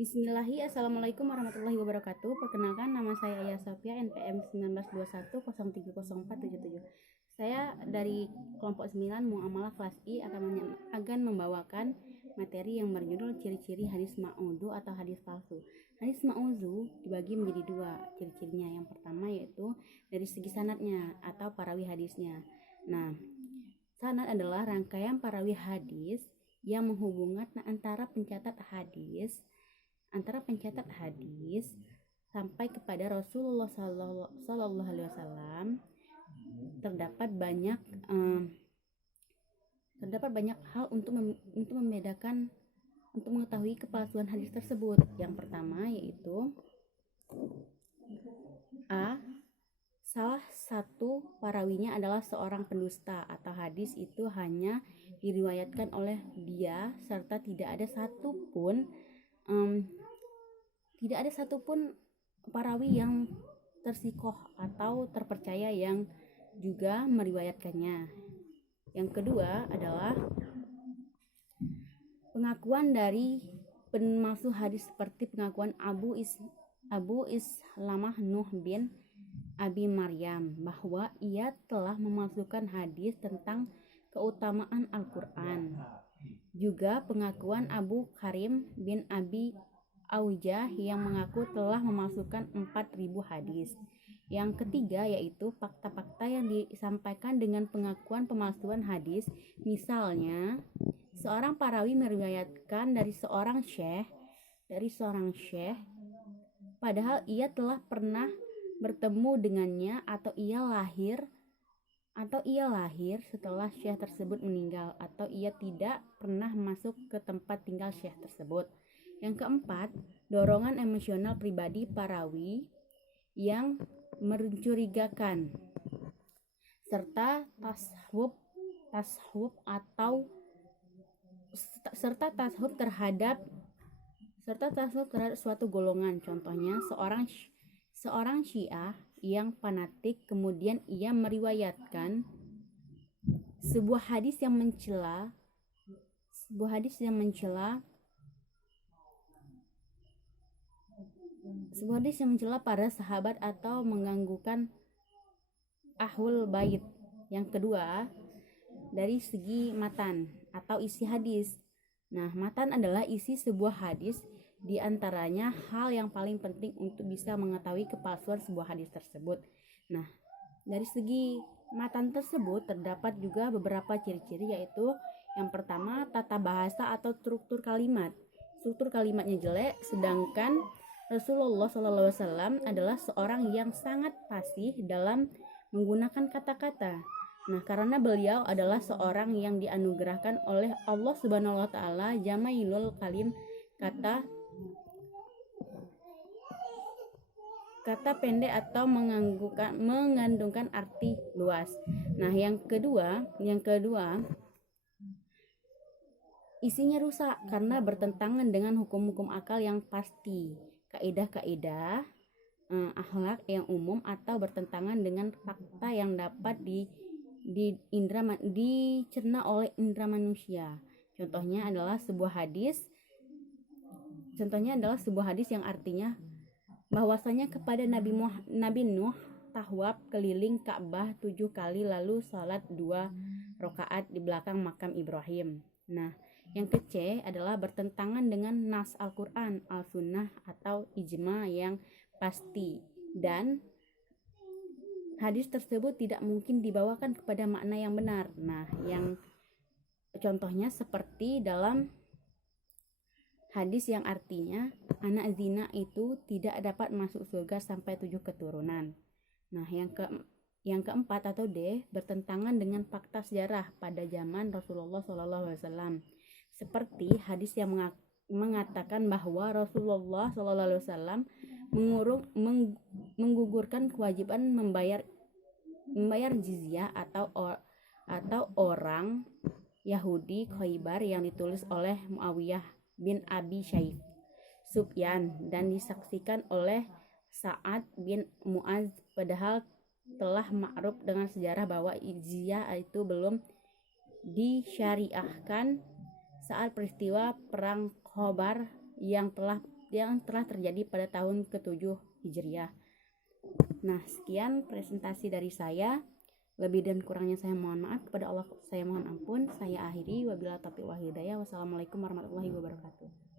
Assalamualaikum warahmatullahi wabarakatuh. Perkenalkan, nama saya Ayah Sofia, NPM 1921030477. Saya dari kelompok 9 Muamalah kelas I akan membawakan materi yang berjudul ciri-ciri hadis ma'udhu atau hadis palsu. Hadis ma'udhu dibagi menjadi dua ciri-cirinya. Yang pertama yaitu dari segi sanadnya atau perawi hadisnya. Nah, sanad adalah rangkaian perawi hadis yang menghubungkan antara pencatat hadis sampai kepada Rasulullah Sallallahu Alaihi Wasallam. Terdapat banyak hal untuk membedakan, untuk mengetahui kepalsuan hadis tersebut. Yang pertama yaitu salah satu perawinya adalah seorang pendusta atau hadis itu hanya diriwayatkan oleh dia serta tidak ada satupun perawi yang tersikoh atau terpercaya yang juga meriwayatkannya. Yang kedua adalah pengakuan dari pemalsu hadis seperti pengakuan Abu Islamah Nuh bin Abi Maryam bahwa ia telah memalsukan hadis tentang keutamaan Al-Quran. Juga pengakuan Abu Karim bin Abi Aujah yang mengaku telah memalsukan 4.000 hadis. Yang ketiga yaitu fakta-fakta yang disampaikan dengan pengakuan pemalsuan hadis. Misalnya, seorang perawi meriwayatkan dari seorang syekh padahal ia telah pernah bertemu dengannya atau ia lahir setelah syekh tersebut meninggal, atau ia tidak pernah masuk ke tempat tinggal syekh tersebut. Yang keempat, dorongan emosional pribadi perawi yang mencurigakan, serta tasawuf terhadap suatu golongan. Contohnya, seorang Syiah yang fanatik kemudian ia meriwayatkan sebuah hadis yang mencela para sahabat atau mengganggukan ahlul bait. Yang kedua, dari segi matan atau isi hadis. Nah, matan adalah isi sebuah hadis, di antaranya hal yang paling penting untuk bisa mengetahui kepalsuan sebuah hadis tersebut. Nah, dari segi matan tersebut terdapat juga beberapa ciri-ciri, yaitu yang pertama, tata bahasa atau struktur kalimat. Struktur kalimatnya jelek, sedangkan Rasulullah SAW adalah seorang yang sangat fasih dalam menggunakan kata-kata. Nah, karena beliau adalah seorang yang dianugerahkan oleh Allah Subhanahu wa taala jamailul kalim, kata pendek atau mengandungkan arti luas. Nah, yang kedua isinya rusak karena bertentangan dengan hukum-hukum akal yang pasti, kaidah-kaidah akhlak yang umum, atau bertentangan dengan fakta yang dapat dicerna oleh indera manusia. Contohnya adalah sebuah hadis yang artinya bahwasanya kepada Nabi Nuh tawaf keliling Ka'bah 7 kali lalu salat 2 rakaat di belakang makam Ibrahim. Nah, yang ke-C adalah bertentangan dengan nas Al-Quran, Al-Sunnah atau ijma yang pasti, dan hadis tersebut tidak mungkin dibawakan kepada makna yang benar. Nah, yang contohnya seperti dalam hadis yang artinya anak zina itu tidak dapat masuk surga sampai 7 keturunan. Nah, yang keempat atau D, bertentangan dengan fakta sejarah pada zaman Rasulullah SAW. Seperti hadis yang mengatakan bahwa Rasulullah SAW menggugurkan kewajiban membayar jizyah atau orang Yahudi Khaybar yang ditulis oleh Muawiyah bin Abi Sufyan dan disaksikan oleh Sa'ad bin Mu'adz, padahal telah ma'ruf dengan sejarah bahwa jizyah itu belum disyariahkan saat peristiwa perang Khobar yang telah yang telah terjadi pada tahun ke-7 Hijriah. Nah, sekian presentasi dari saya. Lebih dan kurangnya saya mohon maaf, kepada Allah saya mohon ampun. Saya akhiri, wabillahi taufiq wal hidayah. Wassalamualaikum warahmatullahi wabarakatuh.